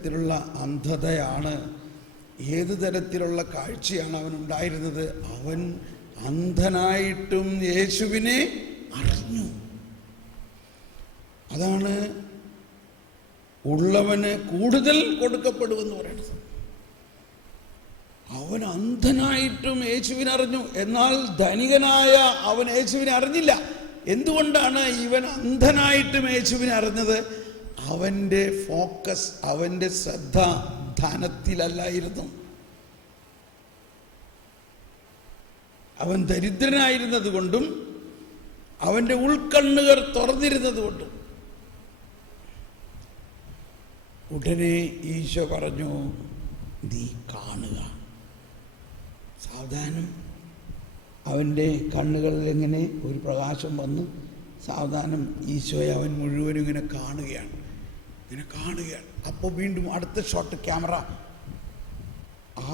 തരത്തിലുള്ള അന്ധതയാണ്, ഏത് തരത്തിലുള്ള കാഴ്ചയാണ് അവനുണ്ടായിരുന്നത്? അവൻ അന്ധനായിട്ടും യേശുവിനെ അറിഞ്ഞു. അതാണ് ഉള്ളവന് കൂടുതൽ കൊടുക്കപ്പെടുമെന്ന് പറയുന്നത്. അവൻ അന്ധനായിട്ടും യേശുവിനെ അറിഞ്ഞു. എന്നാൽ ധനികനായ അവൻ യേശുവിനെ അറിഞ്ഞില്ല. എന്തുകൊണ്ടാണ് ഇവൻ അന്ധനായിട്ടും യേശുവിനെ അറിഞ്ഞത്? അവൻ്റെ ഫോക്കസ്, അവൻ്റെ ശ്രദ്ധ ധനത്തിലല്ലായിരുന്നു. അവൻ ദരിദ്രനായിരുന്നത് കൊണ്ടും അവൻ്റെ ഉൾക്കണ്ണുകൾ തുറന്നിരുന്നത് കൊണ്ടും. ഉടനെ ഈശോ പറഞ്ഞു, നീ കാണുക. സാവധാനം അവൻ്റെ കണ്ണുകളിൽ എങ്ങനെ ഒരു പ്രകാശം വന്നു. സാവധാനം ഈശോയെ അവൻ മുഴുവനും ഇങ്ങനെ കാണുകയാണ്. അപ്പോൾ വീണ്ടും അടുത്ത ഷോട്ട് ക്യാമറ, ആ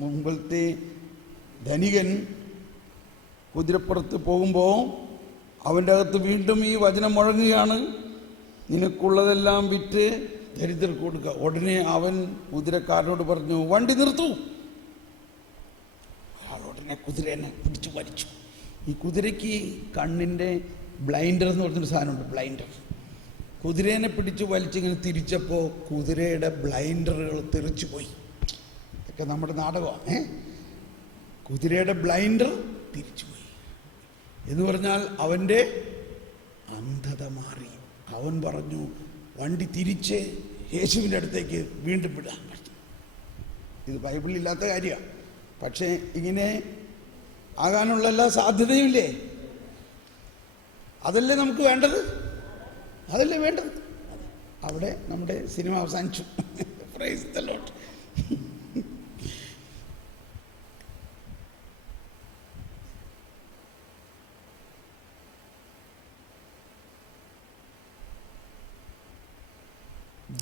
മുമ്പത്തെ ധനികൻ കുതിരപ്പുറത്ത് പോകുമ്പോൾ അവൻ്റെ അകത്ത് വീണ്ടും ഈ വചനം മുഴങ്ങുകയാണ്, നിനക്കുള്ളതെല്ലാം വിറ്റ് ദരിദ്രർക്ക് കൊടുക്കുക. ഉടനെ അവൻ കുതിരക്കാരനോട് പറഞ്ഞു, വണ്ടി നിർത്തൂ. അയാൾ ഉടനെ കുതിരനെ പിടിച്ചു വലിച്ചു. ഈ കുതിരയ്ക്ക് കണ്ണിൻ്റെ ബ്ലൈൻഡർ എന്ന് പറഞ്ഞൊരു സാധനമുണ്ട്, ബ്ലൈൻഡർ. കുതിരേനെ പിടിച്ചു വലിച്ചിങ്ങനെ തിരിച്ചപ്പോൾ കുതിരയുടെ ബ്ലൈൻഡറുകൾ തെറിച്ചു പോയി. ഇതൊക്കെ നമ്മുടെ നാടകമാണ്. കുതിരയുടെ ബ്ലൈൻഡർ തിരിച്ചുപോയി എന്ന് പറഞ്ഞാൽ അവൻ്റെ അന്ധത മാറി. അവൻ പറഞ്ഞു, വണ്ടി തിരിച്ച് യേശുവിൻ്റെ അടുത്തേക്ക് വീണ്ടും വിടാൻ പറ്റും. ഇത് ബൈബിളിലില്ലാത്ത കാര്യമാണ്, പക്ഷേ ഇങ്ങനെ ആകാനുള്ള എല്ലാ സാധ്യതയുമില്ലേ? അതല്ലേ നമുക്ക് വേണ്ടത്, അതല്ലേ വേണ്ടത്. അവിടെ നമ്മുടെ സിനിമ അവസാനിച്ചു. Praise the Lord.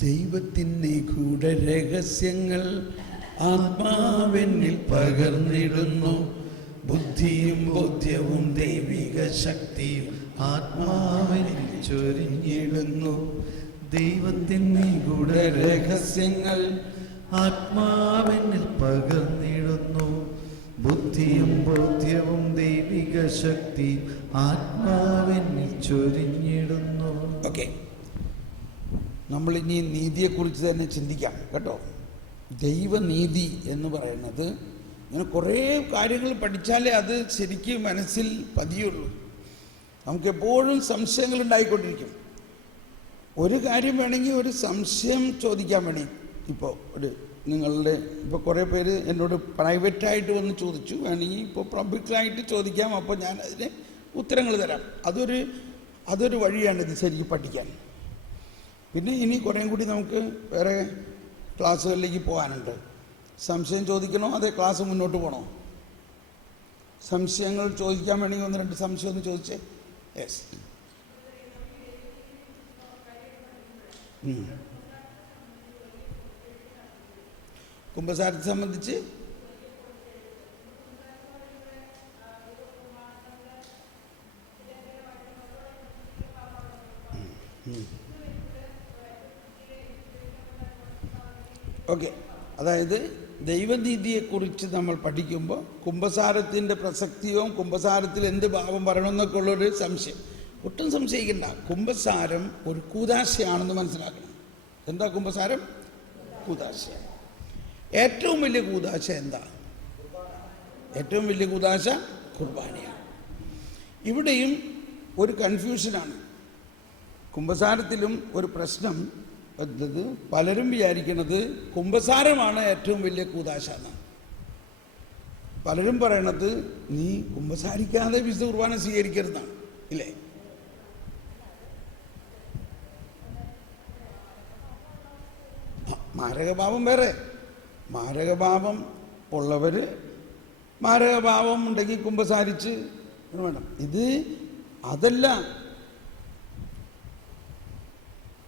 ദൈവത്തിൻ്റെ ഗൂഢരഹസ്യങ്ങൾ ആത്മാവെന്നിൽ പകർന്നിടുന്നു. ബുദ്ധിയും ബോധ്യവും ദൈവിക ശക്തിയും ആത്മാവിനിൽ ചൊരിഞ്ഞിടുന്നു. ദൈവത്തിൻ്റെ ഗൂഢരഹസ്യങ്ങൾ ആത്മാവിനിൽ പകർന്നിടുന്നു. ബുദ്ധിയും ബോധ്യവും ദൈവിക ശക്തി ആത്മാവിനിൽ ചൊരിഞ്ഞിടുന്നു. ഓക്കെ, നമ്മളിനി നീതിയെക്കുറിച്ച് തന്നെ ചിന്തിക്കാം കേട്ടോ. ദൈവനീതി എന്ന് പറയുന്നത്, ഇങ്ങനെ കുറേ കാര്യങ്ങൾ പഠിച്ചാലേ അത് ശരിക്കും മനസ്സിൽ പതിയുള്ളൂ. നമുക്കെപ്പോഴും സംശയങ്ങൾ ഉണ്ടായിക്കൊണ്ടിരിക്കും. ഒരു കാര്യം വേണമെങ്കിൽ ഒരു സംശയം ചോദിക്കാൻ വേണ്ടി, ഇപ്പോൾ ഇപ്പോൾ കുറേ പേര് എന്നോട് പ്രൈവറ്റായിട്ട് വന്ന് ചോദിച്ചു, വേണമെങ്കിൽ ഇപ്പോൾ പബ്ലിക്കായിട്ട് ചോദിക്കാം. അപ്പോൾ ഞാൻ അതിന് ഉത്തരങ്ങൾ തരാം. അതൊരു വഴിയാണ് ഇത് ശരിക്കും പഠിക്കാൻ. പിന്നെ ഇനി കുറേയും കൂടി നമുക്ക് വേറെ ക്ലാസ്സുകളിലേക്ക് പോകാനുണ്ട്. സംശയം ചോദിക്കണോ അതേ ക്ലാസ് മുന്നോട്ട് പോകണോ? സംശയങ്ങൾ ചോദിക്കാൻ വേണമെങ്കിൽ ഒന്ന് രണ്ട് സംശയം ഒന്ന് ചോദിച്ചേ. യെസ്. കുമ്പസാരത്തെ സംബന്ധിച്ച് ഓക്കെ, അതായത് ദൈവനീതിയെക്കുറിച്ച് നമ്മൾ പഠിക്കുമ്പോൾ കുമ്പസാരത്തിൻ്റെ പ്രസക്തിയും കുമ്പസാരത്തിൽ എന്ത് ഭാവം പറയണമെന്നൊക്കെ ഉള്ളൊരു സംശയം ഒട്ടും സംശയിക്കണ്ട. കുമ്പസാരം ഒരു കൂദാശയാണെന്ന് മനസ്സിലാക്കണം. എന്താ കുമ്പസാരം? കൂദാശയാണ്. ഏറ്റവും വലിയ കൂദാശ എന്താ? ഏറ്റവും വലിയ കൂദാശ കുർബാനയാണ്. ഇവിടെയും ഒരു കൺഫ്യൂഷനാണ്. കുമ്പസാരത്തിലും ഒരു പ്രശ്നം. പലരും വിചാരിക്കുന്നത് കുമ്പസാരമാണ് ഏറ്റവും വലിയ കൂദാശ എന്നാണ്. പലരും പറയണത് നീ കുമ്പസാരിക്കാതെ വിശുദ്ധ കുർബാന സ്വീകരിക്കരുതാണ്, ഇല്ലേ? മാരകഭാവം വേറെ. മാരകഭാവം ഉള്ളവർ മാരകഭാവം ഉണ്ടെങ്കിൽ കുമ്പസാരിച്ച് വേണം. അതല്ല,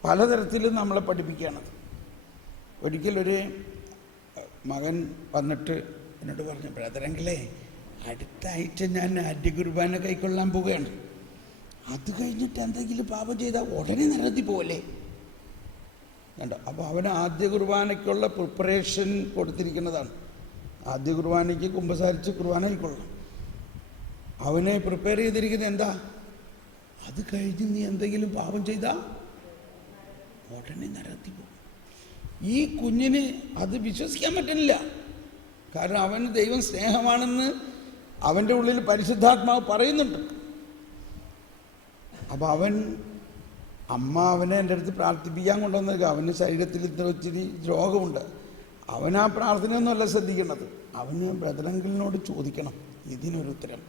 പലതരത്തിലും നമ്മളെ പഠിപ്പിക്കുകയാണത്. ഒരിക്കലൊരു മകൻ വന്നിട്ട് എന്നോട് പറഞ്ഞു, ബ്രദറെങ്കിലേ അടുത്ത ആഴ്ച ഞാൻ ആദ്യ കുർബാന കൈക്കൊള്ളാൻ പോവുകയാണ്. അത് കഴിഞ്ഞിട്ട് എന്തെങ്കിലും പാപം ചെയ്താൽ ഉടനെ നരകത്തിൽ പോകല്ലേ? കണ്ടോ? അപ്പോൾ അവന് ആദ്യ കുർബാനയ്ക്കുള്ള പ്രിപ്പറേഷൻ കൊടുത്തിരിക്കുന്നതാണ്. ആദ്യ കുർബാനയ്ക്ക് കുമ്പസാരിച്ച് കുർബാനയ്ക്കൊള്ളണം. അവനെ പ്രിപ്പയർ ചെയ്തിരിക്കുന്നത് എന്താ? അത് കഴിഞ്ഞ് നീ എന്തെങ്കിലും പാപം ചെയ്താൽ ഉടനെ നരകത്തിൽ പോകും. ഈ കുഞ്ഞിന് അത് വിശ്വസിക്കാൻ പറ്റുന്നില്ല. കാരണം അവന് ദൈവം സ്നേഹമാണെന്ന് അവൻ്റെ ഉള്ളിൽ പരിശുദ്ധാത്മാവ് പറയുന്നുണ്ട്. അപ്പം അമ്മ അവനെ എൻ്റെ അടുത്ത് പ്രാർത്ഥിപ്പിക്കാൻ കൊണ്ടുവന്നേക്കുക. അവന് ശരീരത്തിൽ ഇച്ചിരി രോഗമുണ്ട്. അവൻ ആ പ്രാർത്ഥനയൊന്നുമല്ല ശ്രദ്ധിക്കേണ്ടത്. അവന് ബ്രദറങ്കിളിനോട് ചോദിക്കണം ഇതിനൊരു ഉത്തരം.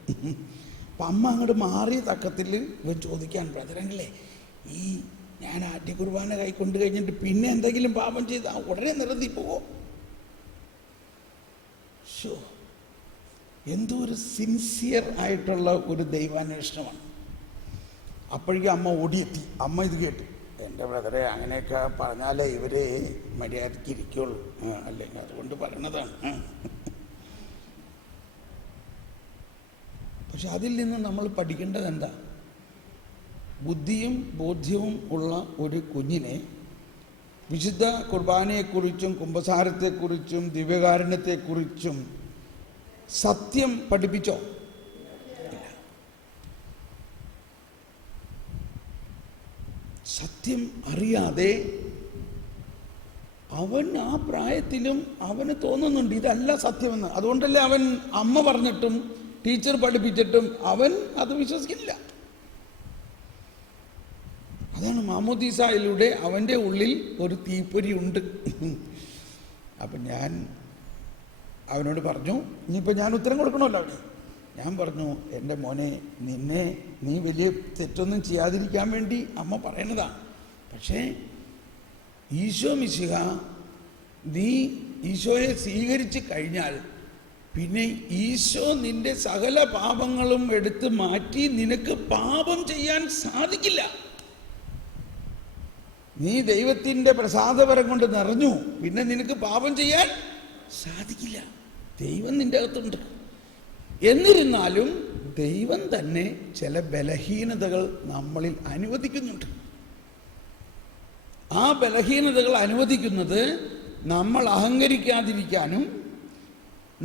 അപ്പം അമ്മ അങ്ങോട്ട് മാറിയ തക്കത്തിൽ ഇവൻ ചോദിക്കാൻ, ബ്രദറങ്കിളെ, ഈ ഞാൻ ആദ്യ കുർബാന കൈക്കൊണ്ട് കഴിഞ്ഞിട്ട് പിന്നെ എന്തെങ്കിലും പാപം ചെയ്താൽ ഉടനെ നിരത്തി പോവോ? എന്തോ ഒരു സിൻസിയർ ആയിട്ടുള്ള ഒരു ദൈവാന്വേഷണമാണ്. അപ്പോഴേക്കും അമ്മ ഓടിയെത്തി. അമ്മ ഇത് കേട്ടു. എൻ്റെ ബ്രദറെ, അങ്ങനെയൊക്കെ പറഞ്ഞാലേ ഇവർ മര്യാദയ്ക്ക് ഇരിക്കുള്ളൂ, അല്ലെങ്കിൽ അതുകൊണ്ട് പറയണതാണ്. പക്ഷെ അതിൽ നിന്ന് നമ്മൾ പഠിക്കേണ്ടത് എന്താ? ബുദ്ധിയും ബോധ്യവും ഉള്ള ഒരു കുഞ്ഞിനെ വിശുദ്ധ കുർബാനയെക്കുറിച്ചും കുമ്പസാരത്തെക്കുറിച്ചും ദിവ്യകാരുണ്യത്തെക്കുറിച്ചും സത്യം പഠിപ്പിച്ചോ? സത്യം അറിയാതെ അവൻ ആ പ്രായത്തിലും അവന് തോന്നുന്നുണ്ട് ഇതല്ല സത്യമെന്ന്. അതുകൊണ്ടല്ലേ അവൻ അമ്മ പറഞ്ഞിട്ടും ടീച്ചർ പഠിപ്പിച്ചിട്ടും അവൻ അത് വിശ്വസിക്കില്ല. അതാണ് മാമോദീസയിലൂടെ അവൻ്റെ ഉള്ളിൽ ഒരു തീപ്പൊരി ഉണ്ട്. അപ്പം ഞാൻ അവനോട് പറഞ്ഞു, ഇനിയിപ്പോൾ ഞാൻ ഉത്തരം കൊടുക്കണമല്ലോ അവന്. ഞാൻ പറഞ്ഞു, എൻ്റെ മോനെ, നീ വലിയ തെറ്റൊന്നും ചെയ്യാതിരിക്കാൻ വേണ്ടി അമ്മ പറയണതാണ്. പക്ഷേ ഈശോ മിശിഹ, നീ ഈശോയെ സ്വീകരിച്ച് കഴിഞ്ഞാൽ പിന്നെ ഈശോ നിന്റെ സകല പാപങ്ങളും എടുത്ത് മാറ്റി നിനക്ക് പാപം ചെയ്യാൻ സാധിക്കില്ല. നീ ദൈവത്തിൻ്റെ പ്രസാദവരം കൊണ്ട് നിറഞ്ഞു, പിന്നെ നിനക്ക് പാപം ചെയ്യാൻ സാധിക്കില്ല. ദൈവം നിന്റെ അകത്തുണ്ട്. എന്നിരുന്നാലും ദൈവം തന്നെ ചില ബലഹീനതകൾ നമ്മളിൽ അനുവദിക്കുന്നുണ്ട്. ആ ബലഹീനതകൾ അനുവദിക്കുന്നത് നമ്മൾ അഹങ്കരിക്കാതിരിക്കാനും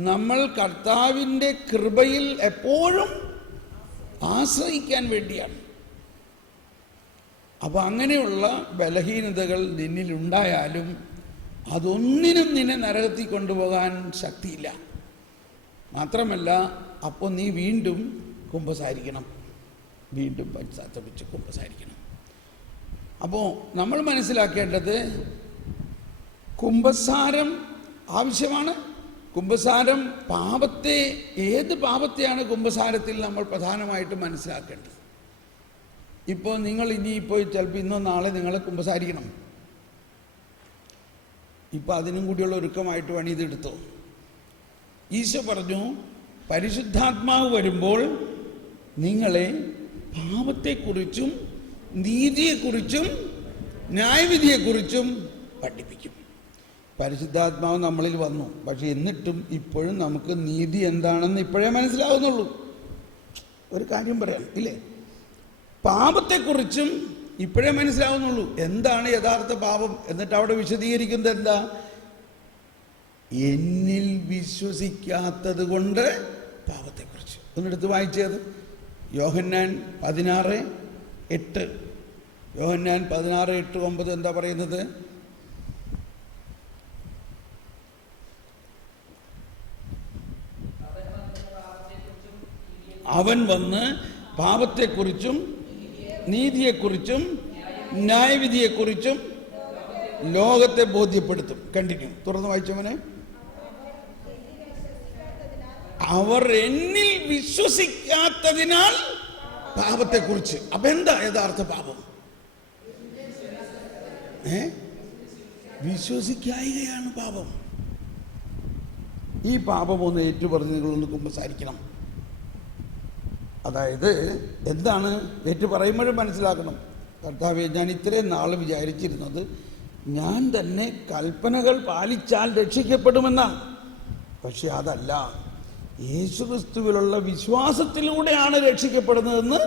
നമ്മൾ കർത്താവിൻ്റെ കൃപയിൽ എപ്പോഴും ആശ്രയിക്കാൻ വേണ്ടിയാണ്. അപ്പോൾ അങ്ങനെയുള്ള ബലഹീനതകൾ നിന്നിലുണ്ടായാലും അതൊന്നിനും നിന്നെ നരകത്തിൽ കൊണ്ടുപോകാൻ ശക്തിയില്ല. മാത്രമല്ല, അപ്പോൾ നീ വീണ്ടും കുമ്പസാരിക്കണം, വീണ്ടും പശ്ചാത്തപിച്ച് കുമ്പസാരിക്കണം. അപ്പോൾ നമ്മൾ മനസ്സിലാക്കേണ്ടത് കുമ്പസാരം ആവശ്യമാണ്. കുമ്പസാരം ഏത് പാപത്തെയാണ് കുമ്പസാരത്തിൽ നമ്മൾ പ്രധാനമായിട്ട് മനസ്സിലാക്കേണ്ടത്? ഇപ്പോൾ നിങ്ങൾ ഇനിയിപ്പോൾ ചിലപ്പോൾ ഇന്നോ നാളെ നിങ്ങൾ കുമ്പസാരിക്കണം. ഇപ്പോൾ അതിനും കൂടിയുള്ള ഒരുക്കമായിട്ട് വേണം ഇതെടുത്തോ. ഈശോ പറഞ്ഞു, പരിശുദ്ധാത്മാവ് വരുമ്പോൾ നിങ്ങളെ പാപത്തെക്കുറിച്ചും നീതിയെക്കുറിച്ചും ന്യായവിധിയെക്കുറിച്ചും പഠിപ്പിക്കും. പരിശുദ്ധാത്മാവ് നമ്മളിൽ വന്നു, പക്ഷെ എന്നിട്ടും ഇപ്പോഴും നമുക്ക് നീതി എന്താണെന്ന് ഇപ്പോഴേ മനസ്സിലാവുന്നുള്ളൂ. ഒരു കാര്യം പറയാം ഇല്ലേ, പാപത്തെക്കുറിച്ചും ഇപ്പോഴേ മനസ്സിലാവുന്നുള്ളൂ. എന്താണ് യഥാർത്ഥ പാപം? എന്നിട്ട് അവിടെ വിശദീകരിക്കുന്നത് എന്താ? എന്നിൽ വിശ്വസിക്കാത്തത് കൊണ്ട് പാപത്തെക്കുറിച്ച്. ഒന്നെടുത്ത് വായിച്ചത് യോഹന്നാൻ 16:8. യോഹന്നാൻ 16:8-9 എന്താ പറയുന്നത്? അവൻ വന്ന് പാപത്തെക്കുറിച്ചും നീതിയെക്കുറിച്ചും ന്യായവിധിയെക്കുറിച്ചും ലോകത്തെ ബോധ്യപ്പെടുത്തും. കണ്ടിന്യൂ, തുറന്ന് വായിച്ചവനെ. അവർ എന്നിൽ വിശ്വസിക്കാത്തതിനാൽ പാപത്തെക്കുറിച്ച്. അപ്പൊ എന്താ യഥാർത്ഥ പാപം? വിശ്വസിക്കായികയാണ് പാപം. ഈ പാപം ഒന്ന് ഏറ്റുപറഞ്ഞ് നിങ്ങളൊന്ന് കുമ്പസാരിക്കണം. അതായത് എന്താണ് ഏറ്റു പറയുമ്പോഴും മനസ്സിലാക്കണം, കർത്താവേ, ഞാൻ ഇത്രയും നാൾ വിചാരിച്ചിരുന്നത് ഞാൻ തന്നെ കൽപ്പനകൾ പാലിച്ചാൽ രക്ഷിക്കപ്പെടുമെന്നാണ്. പക്ഷെ അതല്ല, യേശുക്രിസ്തുവിലുള്ള വിശ്വാസത്തിലൂടെയാണ് രക്ഷിക്കപ്പെടുന്നതെന്ന്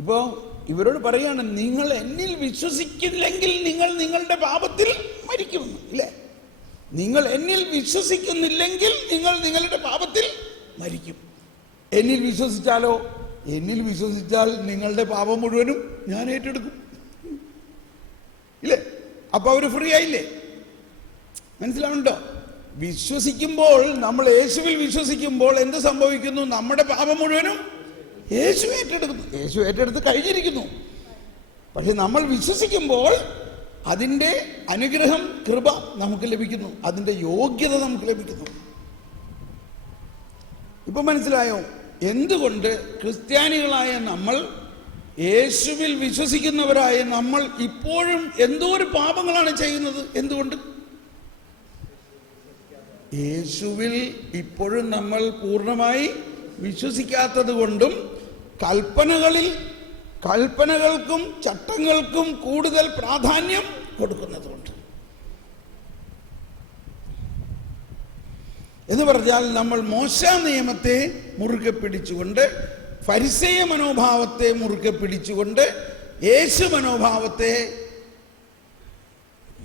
ഇപ്പോൾ ഇവരോട് പറയാണ്, നിങ്ങൾ എന്നിൽ വിശ്വസിക്കില്ലെങ്കിൽ നിങ്ങൾ നിങ്ങളുടെ പാപത്തിൽ മരിക്കുമെന്ന്. ഇല്ലേ? നിങ്ങൾ എന്നിൽ വിശ്വസിക്കുന്നില്ലെങ്കിൽ നിങ്ങൾ നിങ്ങളുടെ പാപത്തിൽ മരിക്കും. എന്നിൽ വിശ്വസിച്ചാലോ? എന്നിൽ വിശ്വസിച്ചാൽ നിങ്ങളുടെ പാപം മുഴുവനും ഞാൻ ഏറ്റെടുക്കും. ഇല്ലേ? അപ്പൊ അവര് ഫ്രീ ആയില്ലേ? മനസ്സിലാവുന്നുണ്ടോ? വിശ്വസിക്കുമ്പോൾ, നമ്മൾ യേശുവിൽ വിശ്വസിക്കുമ്പോൾ എന്ത് സംഭവിക്കുന്നു? നമ്മുടെ പാപം മുഴുവനും യേശു ഏറ്റെടുക്കുന്നു. യേശു ഏറ്റെടുത്ത് കഴിഞ്ഞിരിക്കുന്നു. പക്ഷെ നമ്മൾ വിശ്വസിക്കുമ്പോൾ അതിൻ്റെ അനുഗ്രഹം, കൃപ നമുക്ക് ലഭിക്കുന്നു, അതിൻ്റെ യോഗ്യത നമുക്ക് ലഭിക്കുന്നു. ഇപ്പൊ മനസ്സിലായോ എന്തുകൊണ്ട് ക്രിസ്ത്യാനികളായ നമ്മൾ, യേശുവിൽ വിശ്വസിക്കുന്നവരായ നമ്മൾ ഇപ്പോഴും എന്തോ ഒരു പാപങ്ങളാണ് ചെയ്യുന്നത്? എന്തുകൊണ്ട്? യേശുവിൽ ഇപ്പോഴും നമ്മൾ പൂർണ്ണമായി വിശ്വസിക്കാത്തത് കൊണ്ടും കൽപ്പനകൾക്കും ചട്ടങ്ങൾക്കും കൂടുതൽ പ്രാധാന്യം കൊടുക്കുന്നതുകൊണ്ട്. എന്ന് പറഞ്ഞാൽ നമ്മൾ മോശെ നിയമത്തെ മുറുകെ പിടിച്ചുകൊണ്ട്, ഫരിസേയ മനോഭാവത്തെ മുറുകെ പിടിച്ചുകൊണ്ട്, യേശു മനോഭാവത്തെ,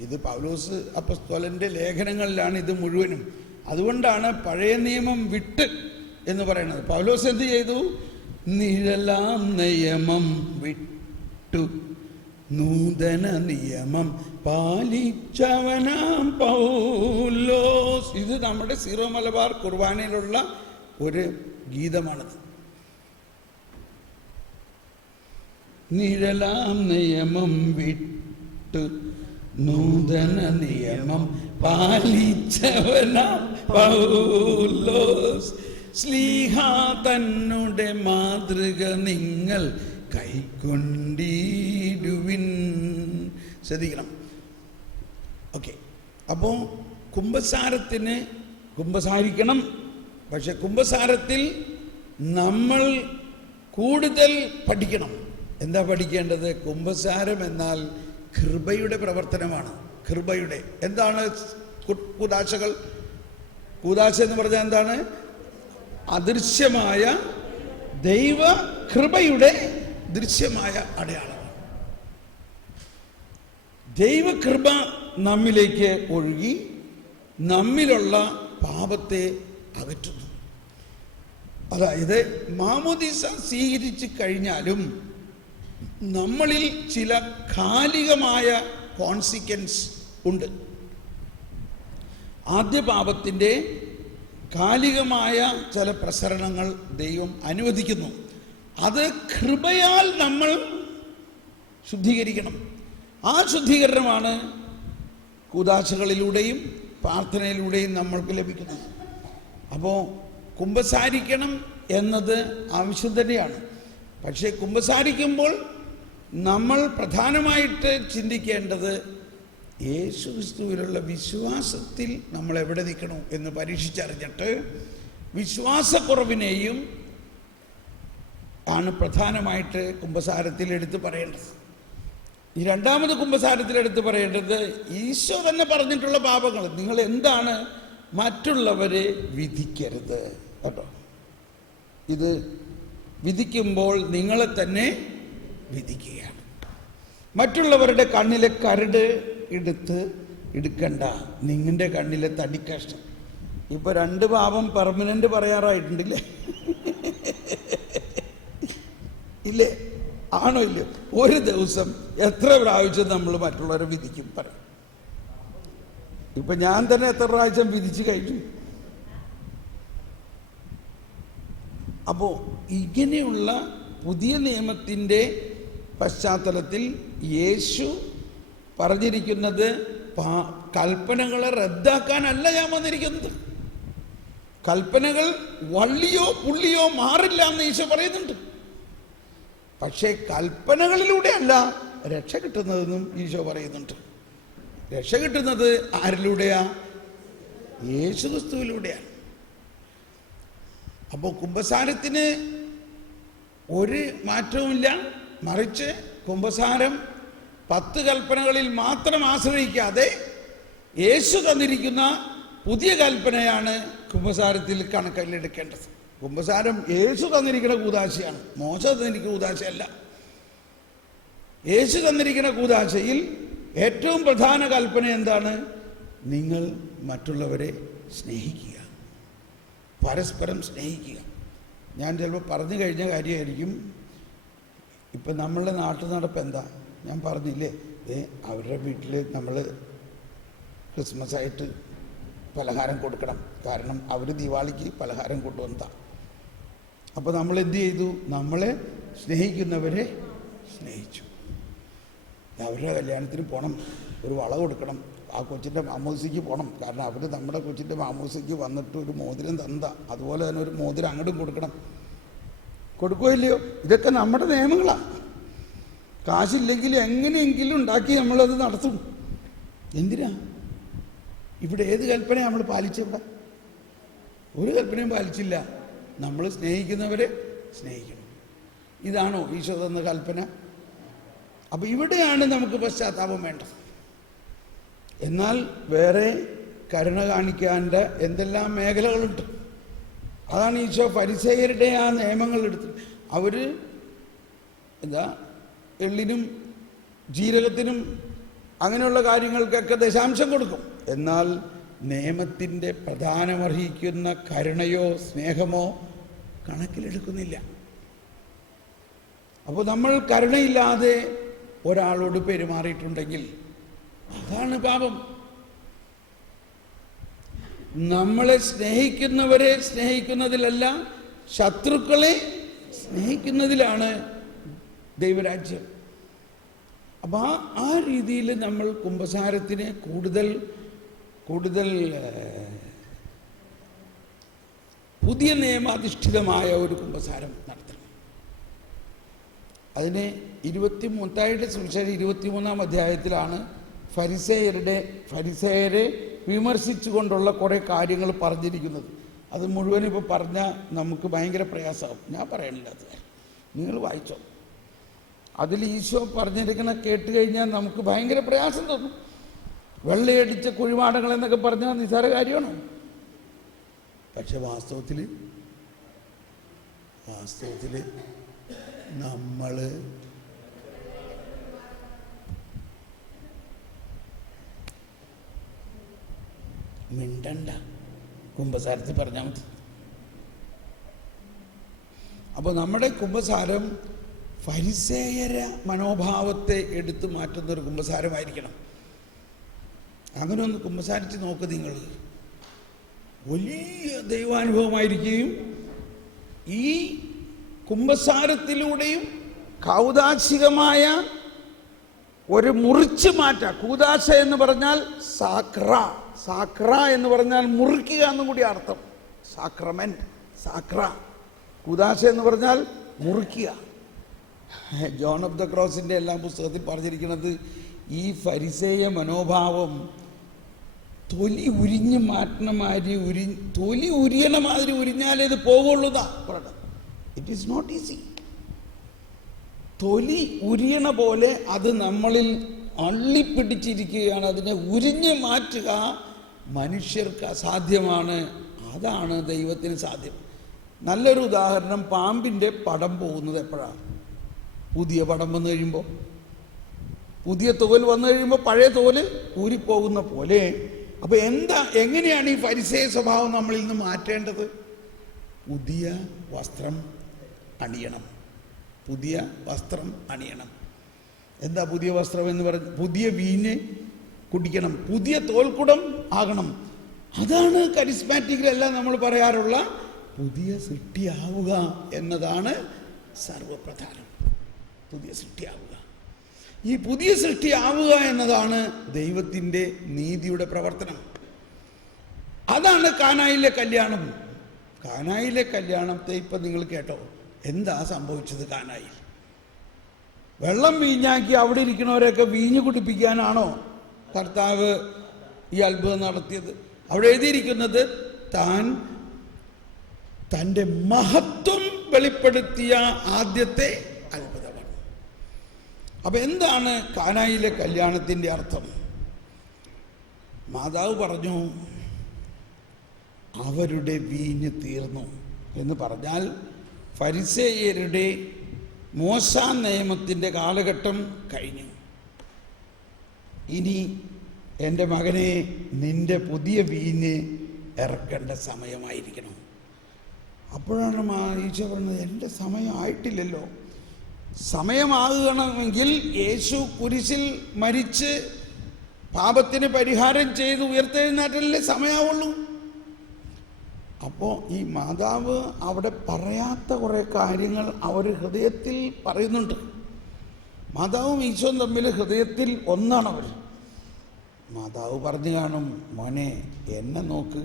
ഇത് പൗലോസ് അപ്പോസ്തലന്റെ ലേഖനങ്ങളിലാണ് ഇത് മുഴുവനും. അതുകൊണ്ടാണ് പഴയ നിയമം വിട്ട് എന്ന് പറയുന്നത്. പൗലോസ് എന്ത് ചെയ്തു? നിഴലാം നിയമം വിട്ടു നൂതന നിയമം പാലിച്ചവനാം പൗലോസ്. ഇത് നമ്മുടെ സീറോ മലബാർ കുർബാനയിലുള്ള ഒരു ഗീതമാണത്. നിഴലാം നിയമം വിട്ടു നൂതന നിയമം പാലിച്ചവനാം പൗലോസ്. ശ്ലീഹ തന്നുടെ മാതൃക നിങ്ങൾ കൈക്കൊണ്ടിടുവിൻ. ശ്രദ്ധിക്കണം. ഓക്കെ, അപ്പോൾ കുമ്പസാരിക്കണം. പക്ഷെ കുമ്പസാരത്തിൽ നമ്മൾ കൂടുതൽ പഠിക്കണം. എന്താ പഠിക്കേണ്ടത്? കുമ്പസാരം എന്നാൽ കൃപയുടെ പ്രവർത്തനമാണ്. കൃപയുടെ എന്താണ് കൂദാശകൾ? കൂദാശ എന്ന് പറഞ്ഞാൽ എന്താണ്? അദൃശ്യമായ ദൈവ കൃപയുടെ ദൃശ്യമായ അടയാളം. ദൈവകൃപ നമ്മിലേക്ക് ഒഴുകി നമ്മിലുള്ള പാപത്തെ അകറ്റുന്നു. അതായത് മാമോദീസ സ്വീകരിച്ചു കഴിഞ്ഞാലും നമ്മളിൽ ചില കാലികമായ കോൺസിക്വൻസ് ഉണ്ട്. ആദ്യ പാപത്തിൻ്റെ കാലികമായ ചില പ്രസരണങ്ങൾ ദൈവം അനുവദിക്കുന്നു. അത് കൃപയാൽ നമ്മൾ ശുദ്ധീകരിക്കണം. ആ ശുദ്ധീകരണമാണ് കൂദാശകളിലൂടെയും പ്രാർത്ഥനയിലൂടെയും നമ്മൾക്ക് ലഭിക്കുന്നത്. അപ്പോൾ കുമ്പസാരിക്കണം എന്നത് ആവശ്യം തന്നെയാണ്. പക്ഷേ കുമ്പസാരിക്കുമ്പോൾ നമ്മൾ പ്രധാനമായിട്ട് ചിന്തിക്കേണ്ടത് യേശുക്രിസ്തുവിലുള്ള വിശ്വാസത്തിൽ നമ്മൾ എവിടെ നിൽക്കണോ എന്ന് പരീക്ഷിച്ചറിഞ്ഞിട്ട് വിശ്വാസക്കുറവിനെയും ആണ് പ്രധാനമായിട്ട് കുമ്പസാരത്തിൽ എടുത്ത് പറയേണ്ടത്. ഈ രണ്ടാമത് കുമ്പസാരത്തിൽ എടുത്ത് പറയേണ്ടത് ഈശോ തന്നെ പറഞ്ഞിട്ടുള്ള പാപങ്ങൾ. നിങ്ങൾ എന്താണ്? മറ്റുള്ളവരെ വിധിക്കരുത് കേട്ടോ. ഇത് വിധിക്കുമ്പോൾ നിങ്ങളെ തന്നെ വിധിക്കുകയാണ്. മറ്റുള്ളവരുടെ കണ്ണിലെ കരട് എടുക്കണ്ട, നിങ്ങളുടെ കണ്ണിലെ തടിക്കഷ്ടം. ഇപ്പൊ 2 പാപം പെർമനന്റ് പറയാറായിട്ടുണ്ടല്ലേ? ഇല്ലേ? ആണോ ഇല്ലേ? ഒരു ദിവസം എത്ര പ്രാവശ്യം നമ്മൾ മറ്റുള്ളവരെ വിധിക്കും പറയും. ഇപ്പൊ ഞാൻ തന്നെ എത്ര പ്രാവശ്യം വിധിച്ചു കഴിഞ്ഞു. അപ്പോ ഇങ്ങനെയുള്ള പുതിയ നിയമത്തിൻ്റെ പശ്ചാത്തലത്തിൽ യേശു പറഞ്ഞിരിക്കുന്നത് കൽപ്പനകളെ റദ്ദാക്കാനല്ല ഞാൻ വന്നിരിക്കുന്നത്. കൽപ്പനകൾ വള്ളിയോ പുള്ളിയോ മാറില്ല എന്ന് ഈശോ പറയുന്നുണ്ട്. പക്ഷേ കൽപ്പനകളിലൂടെ അല്ല രക്ഷ കിട്ടുന്നതെന്നും ഈശോ പറയുന്നുണ്ട്. രക്ഷ കിട്ടുന്നത് ആരിലൂടെയാ? യേശുക്രിസ്തുവിലൂടെയാണ്. അപ്പോൾ കുമ്പസാരത്തിന് ഒരു മാറ്റവുമില്ല. മറിച്ച് കുമ്പസാരം 10 കൽപ്പനകളിൽ മാത്രം ആശ്രയിക്കാതെ യേശു തന്നിരിക്കുന്ന പുതിയ കൽപ്പനയാണ് കുമ്പസാരത്തിൽ കണക്കിലെടുക്കേണ്ടത്. കുമ്പസാരം യേശു തന്നിരിക്കുന്ന കൂദാശയാണ്, മോശ തന്നിരിക്കുന്ന കൂദാശയല്ല. യേശു തന്നിരിക്കുന്ന കൂദാശയിൽ ഏറ്റവും പ്രധാന കൽപ്പന എന്താണ്? നിങ്ങൾ മറ്റുള്ളവരെ സ്നേഹിക്കുക, പരസ്പരം സ്നേഹിക്കുക. ഞാൻ ചിലപ്പോൾ പറഞ്ഞു കഴിഞ്ഞ കാര്യമായിരിക്കും. ഇപ്പം നമ്മളുടെ നാട്ടു നടപ്പ് എന്താ? ഞാൻ പറഞ്ഞില്ലേ, അവരുടെ വീട്ടിൽ നമ്മൾ ക്രിസ്മസ് ആയിട്ട് പലഹാരം കൊടുക്കണം, കാരണം അവർ ദിവാളിക്ക് പലഹാരം കൊണ്ടുവന്നതാണ്. അപ്പോൾ നമ്മൾ എന്ത് ചെയ്തു? നമ്മളെ സ്നേഹിക്കുന്നവരെ സ്നേഹിച്ചു. അവരുടെ കല്യാണത്തിന് പോകണം, ഒരു വള കൊടുക്കണം, ആ കൊച്ചിൻ്റെ മാമോസിക്ക് പോകണം, കാരണം അവർ നമ്മുടെ കൊച്ചിൻ്റെ മാമോസിക്ക് വന്നിട്ട് ഒരു മോതിരം തന്നതാ, അതുപോലെ തന്നെ ഒരു മോതിരം അങ്ങോട്ടും കൊടുക്കണം. കൊടുക്കുകയില്ലയോ? ഇതൊക്കെ നമ്മുടെ നിയമങ്ങളാണ്. കാശില്ലെങ്കിൽ എങ്ങനെയെങ്കിലും ഉണ്ടാക്കി നമ്മളത് നടത്തും. എന്തിനാ? ഇവിടെ ഏത് കൽപ്പനയാണ് നമ്മൾ പാലിച്ചവിടെ? ഒരു കൽപ്പനയും പാലിച്ചില്ല. നമ്മൾ സ്നേഹിക്കുന്നവരെ സ്നേഹിക്കണം. ഇതാണോ ഈശോ തന്ന കൽപ്പന? അപ്പം ഇവിടെയാണ് നമുക്ക് പശ്ചാത്താപം വേണ്ടത്. എന്നാൽ വേറെ കരുണ കാണിക്കാൻ്റെ എന്തെല്ലാം മേഖലകളുണ്ട്. അതാണ് ഈശോ ഫരിസേയരുടെ ആ നിയമങ്ങൾ എടുത്ത്. അവർ എള്ളിനും ജീരകത്തിനും അങ്ങനെയുള്ള കാര്യങ്ങൾക്കൊക്കെ ദശാംശം കൊടുക്കും. എന്നാൽ നിയമത്തിൻ്റെ പ്രധാനമർഹിക്കുന്ന കരുണയോ സ്നേഹമോ കണക്കിലെടുക്കുന്നില്ല. അപ്പോൾ നമ്മൾ കരുണയില്ലാതെ ഒരാളോട് പെരുമാറിയിട്ടുണ്ടെങ്കിൽ അതാണ് പാപം. നമ്മളെ സ്നേഹിക്കുന്നവരെ സ്നേഹിക്കുന്നതിലല്ല, ശത്രുക്കളെ സ്നേഹിക്കുന്നതിലാണ് ദൈവരാജ്യം. അപ്പം ആ രീതിയിൽ നമ്മൾ കുമ്പസാരത്തിനെ കൂടുതൽ പുതിയ നിയമാധിഷ്ഠിതമായ ഒരു കുമ്പസാരം നടത്തണം. അതിന് മത്തായിയുടെ സുവിശേഷം 23-ാം അധ്യായത്തിലാണ് ഫരിസേയരെ വിമർശിച്ചുകൊണ്ടുള്ള കുറേ കാര്യങ്ങൾ പറഞ്ഞിരിക്കുന്നത്. അത് മുഴുവൻ ഇപ്പോൾ പറഞ്ഞാൽ നമുക്ക് ഭയങ്കര പ്രയാസമാകും. ഞാൻ പറയണില്ല, അത് നിങ്ങൾ വായിച്ചോ. അതിൽ ഈശോ പറഞ്ഞിരിക്കുന്ന കേട്ട് കഴിഞ്ഞാൽ നമുക്ക് ഭയങ്കര പ്രയാസം തോന്നും. വെള്ളയടിച്ച കുഴിമാടങ്ങൾ എന്നൊക്കെ പറഞ്ഞാൽ നിസ്സാര കാര്യമാണോ? പക്ഷെ വാസ്തവത്തിൽ നമ്മൾ മിണ്ടണ്ട, കുമ്പസാരത്തിൽ പറഞ്ഞാൽ മതി. അപ്പോൾ നമ്മുടെ കുമ്പസാരം ഫരിസേയര മനോഭാവത്തെ എടുത്തു മാറ്റുന്നൊരു കുമ്പസാരമായിരിക്കണം. അങ്ങനെ ഒന്ന് കുമ്പസാരിച്ച് നോക്ക് നിങ്ങൾ. വലിയ ദൈവാനുഭവമായിരിക്കുകയും ഈ കുമ്പസാരത്തിലൂടെയും കൗദാശികമായ ഒരു മുറിച്ച് മാറ്റം. കൂദാശ എന്ന് പറഞ്ഞാൽ സാക്ര എന്ന് പറഞ്ഞാൽ മുറിക്കുക എന്നും കൂടി അർത്ഥം. Sacrament, Saqqara. കൂദാശ എന്ന് പറഞ്ഞാൽ മുറിക്കുക. ജോൺ ഓഫ് ദ ക്രോസിൻ്റെ എല്ലാം പുസ്തകത്തിൽ പറഞ്ഞിരിക്കുന്നത് ഈ ഫരിസേയ മനോഭാവം തൊലി ഉരിഞ്ഞ് മാറ്റണ മാതിരി തൊലി ഉരിയണ മാതിരി ഉരിഞ്ഞാലേ ഇത് പോകുള്ളൂതാ പറഞ്ഞത്. It is not easy. തൊലി ഉരിയണ പോലെ അത് നമ്മളിൽ അള്ളിപ്പിടിച്ചിരിക്കുകയാണ്. അതിനെ ഉരിഞ്ഞ് മാറ്റുക മനുഷ്യർക്ക് അസാധ്യമാണ്. അതാണ് ദൈവത്തിന് സാധ്യം. നല്ലൊരു ഉദാഹരണം, പാമ്പിൻ്റെ പടം പോകുന്നത് എപ്പോഴാണ്? പുതിയ പടം വന്നു കഴിയുമ്പോൾ, പുതിയ തോൽ വന്നു കഴിയുമ്പോൾ പഴയ തോല് ഊരിപ്പോകുന്ന പോലെ. അപ്പോൾ എങ്ങനെയാണ് ഈ ഫരിസേയ സ്വഭാവം നമ്മളിൽ നിന്ന് മാറ്റേണ്ടത്? പുതിയ വസ്ത്രം അണിയണം. പുതിയ വസ്ത്രം അണിയണം. എന്താ പുതിയ വസ്ത്രം എന്ന് പറഞ്ഞ്? പുതിയ വീഞ്ഞ് കുടിക്കണം, പുതിയ തോൽക്കുടം ആകണം. അതാണ് കരിസ്മാറ്റിക്കിലെല്ലാം നമ്മൾ പറയാറുള്ള പുതിയ സൃഷ്ടിയാവുക എന്നതാണ് സർവപ്രധാനം. പുതിയ സൃഷ്ടിയാവുക. ഈ പുതിയ സൃഷ്ടിയാവുക എന്നതാണ് ദൈവത്തിൻ്റെ നീതിയുടെ പ്രവർത്തനം. അതാണ് കാനായിലെ കല്യാണം. കാനായിലെ കല്യാണത്തെ ഇപ്പം നിങ്ങൾ കേട്ടോ, എന്താ സംഭവിച്ചത്? കാനായിൽ വെള്ളം വീഞ്ഞാക്കി അവിടെ ഇരിക്കുന്നവരെയൊക്കെ വീഞ്ഞു കുടിപ്പിക്കാനാണോ കർത്താവ് ഈ അത്ഭുതം നടത്തിയത്? അവിടെ എഴുതിയിരിക്കുന്നത് തൻ്റെ മഹത്വം വെളിപ്പെടുത്തിയ ആദ്യത്തെ അത്ഭുതമാണ്. അപ്പം എന്താണ് കാനായിലെ കല്യാണത്തിൻ്റെ അർത്ഥം? മാതാവ് പറഞ്ഞു അവരുടെ വീഞ്ഞ് തീർന്നു എന്ന് പറഞ്ഞാൽ ഫരിസേയരുടെ മോശാ നിയമത്തിൻ്റെ കാലഘട്ടം കഴിഞ്ഞു. ഇനി എൻ്റെ മകനെ നിൻ്റെ പുതിയ വീഞ്ഞ് ഇറക്കേണ്ട സമയമായിരിക്കണം. അപ്പോഴാണ് ഈശോ പറഞ്ഞത്, എൻ്റെ സമയമായിട്ടില്ലല്ലോ. സമയമാകണമെങ്കിൽ യേശു കുരിശിൽ മരിച്ച് പാപത്തിന് പരിഹാരം ചെയ്ത് ഉയർത്തെഴുന്നേറ്റല്ലേ സമയമാവുള്ളൂ. അപ്പോൾ ഈ മാതാവ് അവിടെ പറയാത്ത കുറേ കാര്യങ്ങൾ അവർ ഹൃദയത്തിൽ പറയുന്നുണ്ട്. മാതാവും ഈശോയും തമ്മിൽ ഹൃദയത്തിൽ ഒന്നാണവർ. മാതാവ് പറഞ്ഞു കാണും, മോനെ എന്നെ നോക്ക്,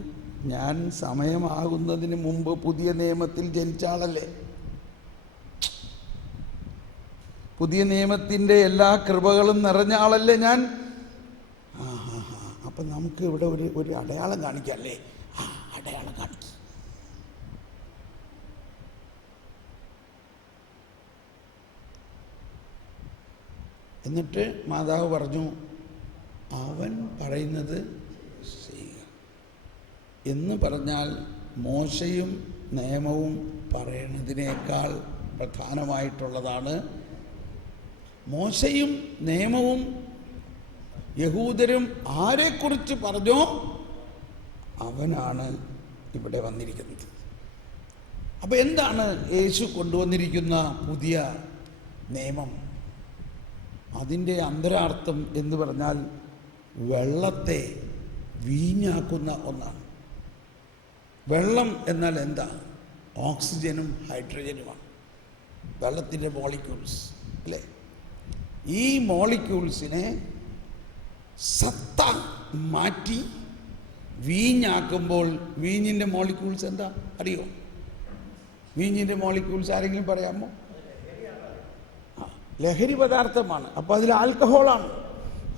ഞാൻ സമയമാകുന്നതിന് മുമ്പ് പുതിയ നിയമത്തിൽ ജനിച്ച ആളല്ലേ, പുതിയ നിയമത്തിൻ്റെ എല്ലാ കൃപകളും നിറഞ്ഞ ആളല്ലേ ഞാൻ. അപ്പം നമുക്ക് ഇവിടെ ഒരു അടയാളം കാണിക്കല്ലേ, അടയാളം കാണിക്കും. എന്നിട്ട് മാതാവ് പറഞ്ഞു, അവൻ പറയുന്നത് ചെയ്യുക എന്ന് പറഞ്ഞാൽ മോശയും നിയമവും പറയുന്നതിനേക്കാൾ പ്രധാനമായിട്ടുള്ളതാണ്. മോശയും നിയമവും യഹൂദരും ആരെക്കുറിച്ച് പറഞ്ഞോ അവനാണ് ഇവിടെ വന്നിരിക്കുന്നത്. അപ്പോൾ എന്താണ് യേശു കൊണ്ടുവന്നിരിക്കുന്ന പുതിയ നിയമം? അതിൻ്റെ അന്തരാർത്ഥം എന്ന് പറഞ്ഞാൽ വെള്ളത്തെ വീഞ്ഞാക്കുന്ന ഒന്നാണ്. വെള്ളം എന്നാൽ എന്താ? ഓക്സിജനും ഹൈഡ്രജനുമാണ് വെള്ളത്തിൻ്റെ മോളിക്യൂൾസ് അല്ലേ. ഈ മോളിക്യൂൾസിനെ സത്ത മാറ്റി വീഞ്ഞാക്കുമ്പോൾ വീഞ്ഞിൻ്റെ മോളിക്യൂൾസ് എന്താ അറിയോ? വീഞ്ഞിൻ്റെ മോളിക്യൂൾസ് ആരെങ്കിലും പറയാമോ? ലഹരി പദാർത്ഥമാണ്. അപ്പോൾ അതിൽ ആൽക്കഹോളാണ്.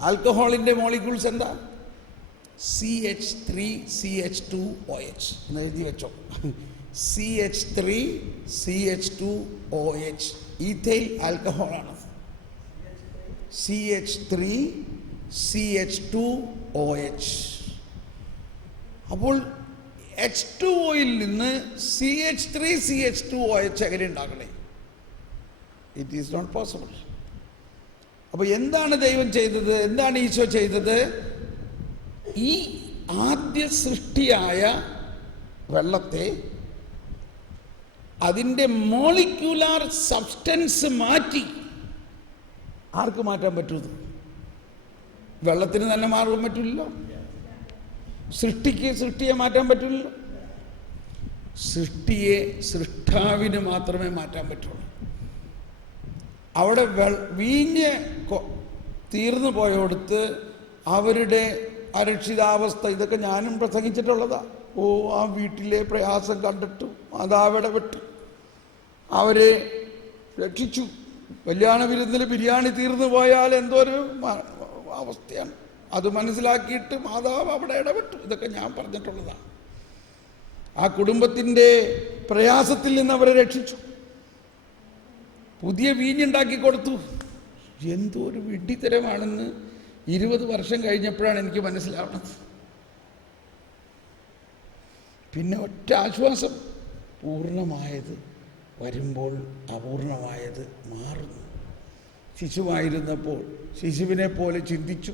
ആൽക്കഹോളിൻ്റെ മോളിക്യൂൾസ് എന്താ? CH3CH2OH എന്ന് എഴുതി വെച്ചോ. CH3CH2OH ethyl ആൽക്കഹോളാണ്. CH3CH2OH. അപ്പോൾ H2Oയിൽ നിന്ന് CH3CH2OH എങ്ങനെ ഉണ്ടാക്കണേ? It is not possible. അപ്പോൾ എന്താണ് ദൈവം ചെയ്തത്? എന്താണ് ഈശോ ചെയ്തത്? ഈ ആദ്യ സൃഷ്ടിയായ വെള്ളത്തെ അതിൻ്റെ മോളിക്യുലാർ സബ്സ്റ്റൻസ് മാറ്റി. ആർക്ക് മാറ്റാൻ പറ്റുന്നത്? വെള്ളത്തിന് തന്നെ മാറാൻ പറ്റില്ലല്ലോ. സൃഷ്ടിയെ മാറ്റാൻ പറ്റില്ലല്ലോ. സൃഷ്ടിയെ സൃഷ്ടാവിന് മാത്രമേ മാറ്റാൻ പറ്റുള്ളൂ. അവിടെ വീഞ്ഞ് തീർന്നു പോയോടുത്ത് അവരുടെ അരക്ഷിതാവസ്ഥ, ഇതൊക്കെ ഞാനും പ്രസംഗിച്ചിട്ടുള്ളതാ. ആ വീട്ടിലെ പ്രയാസം കണ്ടിട്ടു മാതാവിടെ വിട്ടു, അവരെ രക്ഷിച്ചു. കല്യാണ വിരുന്നിൽ ബിരിയാണി തീർന്നു പോയാൽ എന്തോരു അവസ്ഥയാണ്. അത് മനസ്സിലാക്കിയിട്ട് മാതാവ് അവിടെ ഇടപെട്ടു. ഇതൊക്കെ ഞാൻ പറഞ്ഞിട്ടുള്ളതാണ്. ആ കുടുംബത്തിൻ്റെ പ്രയാസത്തിൽ നിന്ന് അവരെ രക്ഷിച്ചു. പുതിയ വീഞ്ഞുണ്ടാക്കി കൊടുത്തു. എന്തോ ഒരു വിഡ്ഢിത്തരമാണെന്ന് 20 വർഷം കഴിഞ്ഞപ്പോഴാണ് എനിക്ക് മനസ്സിലാവുന്നത്. പിന്നെ ഒറ്റ ആശ്വാസം, പൂർണ്ണമായത് വരുമ്പോൾ അപൂർണമായത് മാറുന്നു. ശിശുവായിരുന്നപ്പോൾ ശിശുവിനെ പോലെ ചിന്തിച്ചു,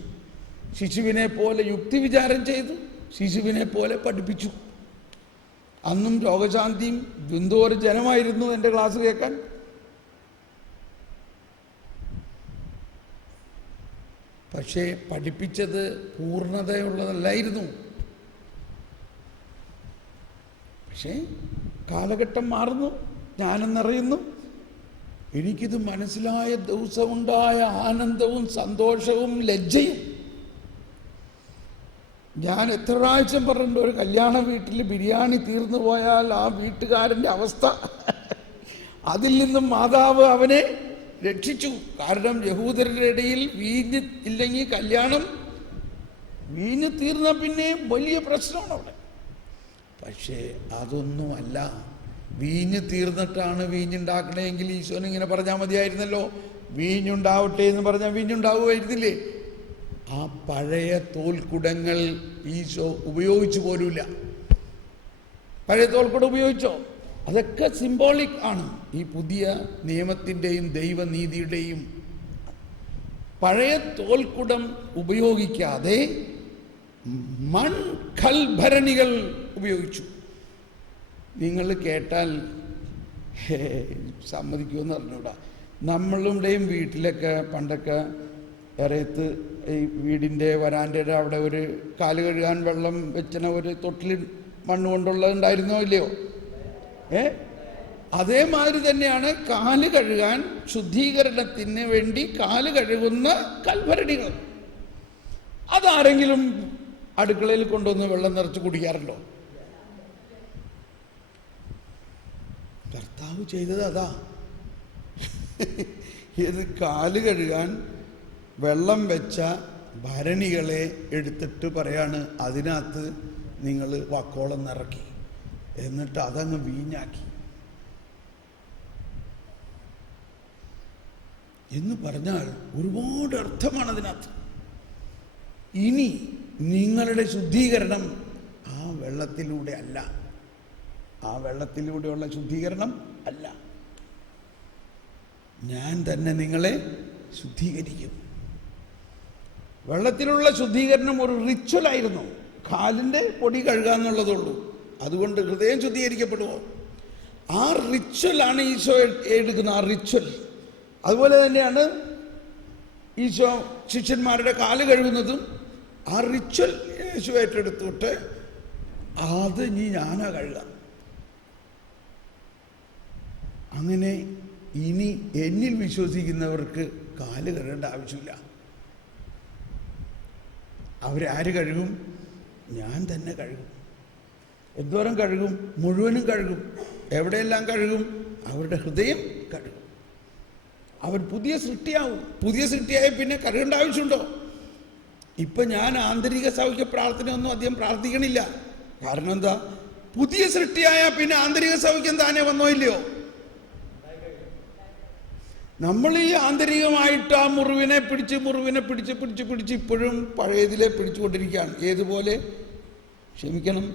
ശിശുവിനെ പോലെ യുക്തി വിചാരം ചെയ്തു, ശിശുവിനെ പോലെ പഠിപ്പിച്ചു. അന്നും രോഗശാന്തിയും എന്തോരം ജനമായിരുന്നു എൻ്റെ ക്ലാസ് കേൾക്കാൻ. പക്ഷേ പഠിപ്പിച്ചത് പൂർണ്ണതയുള്ളതല്ലായിരുന്നു. പക്ഷേ കാലഘട്ടം മാറുന്നു, ജ്ഞാനമെന്നറിയുന്നു. എനിക്കിത് മനസ്സിലായ ദിവസമുണ്ടായ ആനന്ദവും സന്തോഷവും ലജ്ജയും ഞാൻ എത്ര പ്രാവശ്യം പറഞ്ഞിട്ടുണ്ട്. ഒരു കല്യാണ വീട്ടിൽ ബിരിയാണി തീർന്നു പോയാൽ ആ വീട്ടുകാരൻ്റെ അവസ്ഥ, അതിൽ നിന്നും മാതാവ് അവനെ രക്ഷിച്ചു. കാരണം യഹൂദരുടെ ഇടയിൽ വീഞ്ഞ് ഇല്ലെങ്കിൽ കല്യാണം, വീഞ്ഞ് തീർന്ന പിന്നെ വലിയ പ്രശ്നമാണ് അവിടെ. പക്ഷേ അതൊന്നുമല്ല. വീഞ്ഞ് തീർന്നിട്ടാണ് വീഞ്ഞുണ്ടാക്കണമെങ്കിൽ ഈശോന് ഇങ്ങനെ പറഞ്ഞാൽ മതിയായിരുന്നല്ലോ. വീഞ്ഞുണ്ടാവട്ടെ എന്ന് പറഞ്ഞാൽ വീഞ്ഞുണ്ടാവുമായിരുന്നില്ലേ? ആ പഴയ തോൽക്കുടങ്ങൾ ഈശോ ഉപയോഗിച്ചു പോലുമില്ല. പഴയ തോൽക്കുടം ഉപയോഗിച്ചോ? അതൊക്കെ സിംബോളിക് ആണ്. ഈ പുതിയ നിയമത്തിൻ്റെയും ദൈവനീതിയുടെയും. പഴയ തോൽക്കുടം ഉപയോഗിക്കാതെ മൺകൽഭരണികൾ ഉപയോഗിച്ചു. നിങ്ങൾ കേട്ടാൽ സമ്മതിക്കുമെന്ന് അറിഞ്ഞൂടാ. നമ്മളുടെയും വീട്ടിലൊക്കെ പണ്ടൊക്കെ ഇറയത്ത് ഈ വീടിൻ്റെ വരാന്തയുടെ അവിടെ ഒരു കാല് കഴുകാൻ വെള്ളം വെച്ചന ഒരു തൊട്ടിൽ മണ്ണ് കൊണ്ടുള്ളത് ഉണ്ടായിരുന്നോ ഇല്ലയോ? അതേമാതിരി തന്നെയാണ് കാല് കഴുകാൻ, ശുദ്ധീകരണത്തിന് വേണ്ടി കാല് കഴുകുന്ന കൽഭരണികൾ. അതാരെങ്കിലും അടുക്കളയിൽ കൊണ്ടുവന്ന് വെള്ളം നിറച്ച് കുടിക്കാറുണ്ടോ? കർത്താവ് ചെയ്തത് അതാ. ഇത് കാല് കഴുകാൻ വെള്ളം വെച്ച ഭരണികളെ എടുത്തിട്ട് പറയാണ്, അതിനകത്ത് നിങ്ങൾ വക്കോളം നിറക്കി, എന്നിട്ട് അതങ്ങ് വീഞ്ഞാക്കി എന്ന് പറഞ്ഞാൽ ഒരുപാട് അർത്ഥമാണ് അതിനകത്ത്. ഇനി നിങ്ങളുടെ ശുദ്ധീകരണം ആ വെള്ളത്തിലൂടെ അല്ല, ആ വെള്ളത്തിലൂടെയുള്ള ശുദ്ധീകരണം അല്ല. ഞാൻ തന്നെ നിങ്ങളെ ശുദ്ധീകരിക്കും. വെള്ളത്തിലുള്ള ശുദ്ധീകരണം ഒരു റിച്വലായിരുന്നു. കാലിൻ്റെ പൊടി കഴുകാന്നുള്ളതുള്ളൂ. അതുകൊണ്ട് ഹൃദയം ശുദ്ധീകരിക്കപ്പെടുമോ? ആ റിച്വലാണ് ഈശോ എടുക്കുന്ന ആ റിച്വൽ. അതുപോലെ തന്നെയാണ് ഈശോ ശിഷ്യന്മാരുടെ കാല് കഴുകുന്നതും ആ റിച്വൽ യേശു ഏറ്റെടുത്തിട്ട് അത് ഇനി ഞാനാ കഴുകാം. അങ്ങനെ ഇനി എന്നിൽ വിശ്വസിക്കുന്നവർക്ക് കാല് കഴുകേണ്ട ആവശ്യമില്ല. അവരാര് കഴുകും? ഞാൻ തന്നെ കഴുകും. എന്തോരം കഴുകും? മുഴുവനും കഴുകും. എവിടെയെല്ലാം കഴുകും? അവരുടെ ഹൃദയം കഴുകും. അവർ പുതിയ സൃഷ്ടിയാവും. പുതിയ സൃഷ്ടിയായി പിന്നെ കഴുകേണ്ട ആവശ്യമുണ്ടോ? ഇപ്പം ഞാൻ ആന്തരിക സൗഖ്യ പ്രാർത്ഥനയൊന്നും അധികം പ്രാർത്ഥിക്കണില്ല. കാരണം എന്താ? പുതിയ സൃഷ്ടിയായ പിന്നെ ആന്തരിക സൗഖ്യം താനെ വന്നോ ഇല്ലയോ? നമ്മൾ ഈ ആന്തരികമായിട്ട് ആ മുറിവിനെ പിടിച്ച് ഇപ്പോഴും പഴയതിലെ പിടിച്ചുകൊണ്ടിരിക്കുകയാണ്. ഏതുപോലെ? ക്ഷമിക്കണം,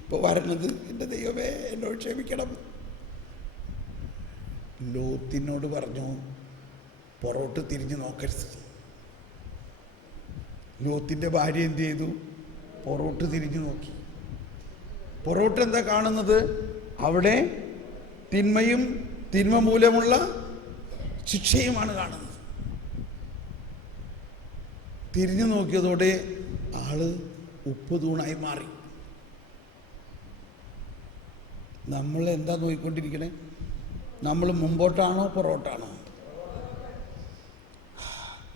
ഇപ്പോൾ വരണത് എൻ്റെ ദൈവമേ എന്നോട് ക്ഷമിക്കണം. ലോത്തിനോട് പറഞ്ഞു പുറോട്ട് തിരിഞ്ഞു നോക്കരുത്. ലോത്തിൻ്റെ ഭാര്യ എന്ത് ചെയ്തു? പുറോട്ട് തിരിഞ്ഞു നോക്കി. പുറോട്ട് എന്താ കാണുന്നത്? അവിടെ തിന്മയും തിന്മ മൂലമുള്ള ശിക്ഷയുമാണ് കാണുന്നത്. തിരിഞ്ഞു നോക്കിയതോടെ ആള് ഉപ്പ് തൂണായി മാറി. നമ്മൾ എന്താ നോക്കിക്കൊണ്ടിരിക്കണേ? നമ്മൾ മുമ്പോട്ടാണോ പുറകോട്ടാണോ?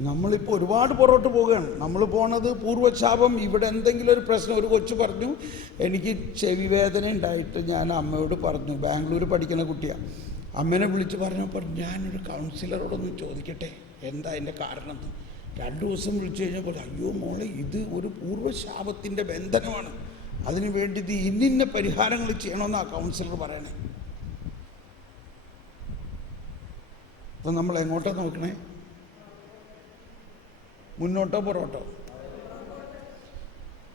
നമ്മളിപ്പോൾ ഒരുപാട് പുറകോട്ട് പോവുകയാണ്. നമ്മൾ പോണത് പൂർവ്വശാപം. ഇവിടെ എന്തെങ്കിലും ഒരു പ്രശ്നം, ഒരു കൊച്ചു പറഞ്ഞു എനിക്ക് ചെവി വേദന ഉണ്ടായിട്ട് ഞാൻ അമ്മയോട് പറഞ്ഞു, ബാംഗ്ലൂർ പഠിക്കുന്ന കുട്ടിയാണ്, അമ്മേനെ വിളിച്ച് പറഞ്ഞപ്പോൾ ഞാനൊരു കൗൺസിലറോടൊന്ന് ചോദിക്കട്ടെ എന്താ അതിൻ്റെ കാരണം. 2 ദിവസം വിളിച്ചു കഴിഞ്ഞപ്പോൾ അയ്യോ മോളെ ഇത് ഒരു പൂർവ്വശാപത്തിൻ്റെ ബന്ധനമാണ്, അതിനു വേണ്ടി ഇത് ഇന്നിന്ന പരിഹാരങ്ങൾ ചെയ്യണമെന്നാണ് കൗൺസിലർ പറയണേ. അപ്പം നമ്മൾ എങ്ങോട്ടാ നോക്കണേ? മുന്നോട്ടോ പുറകോട്ടോ?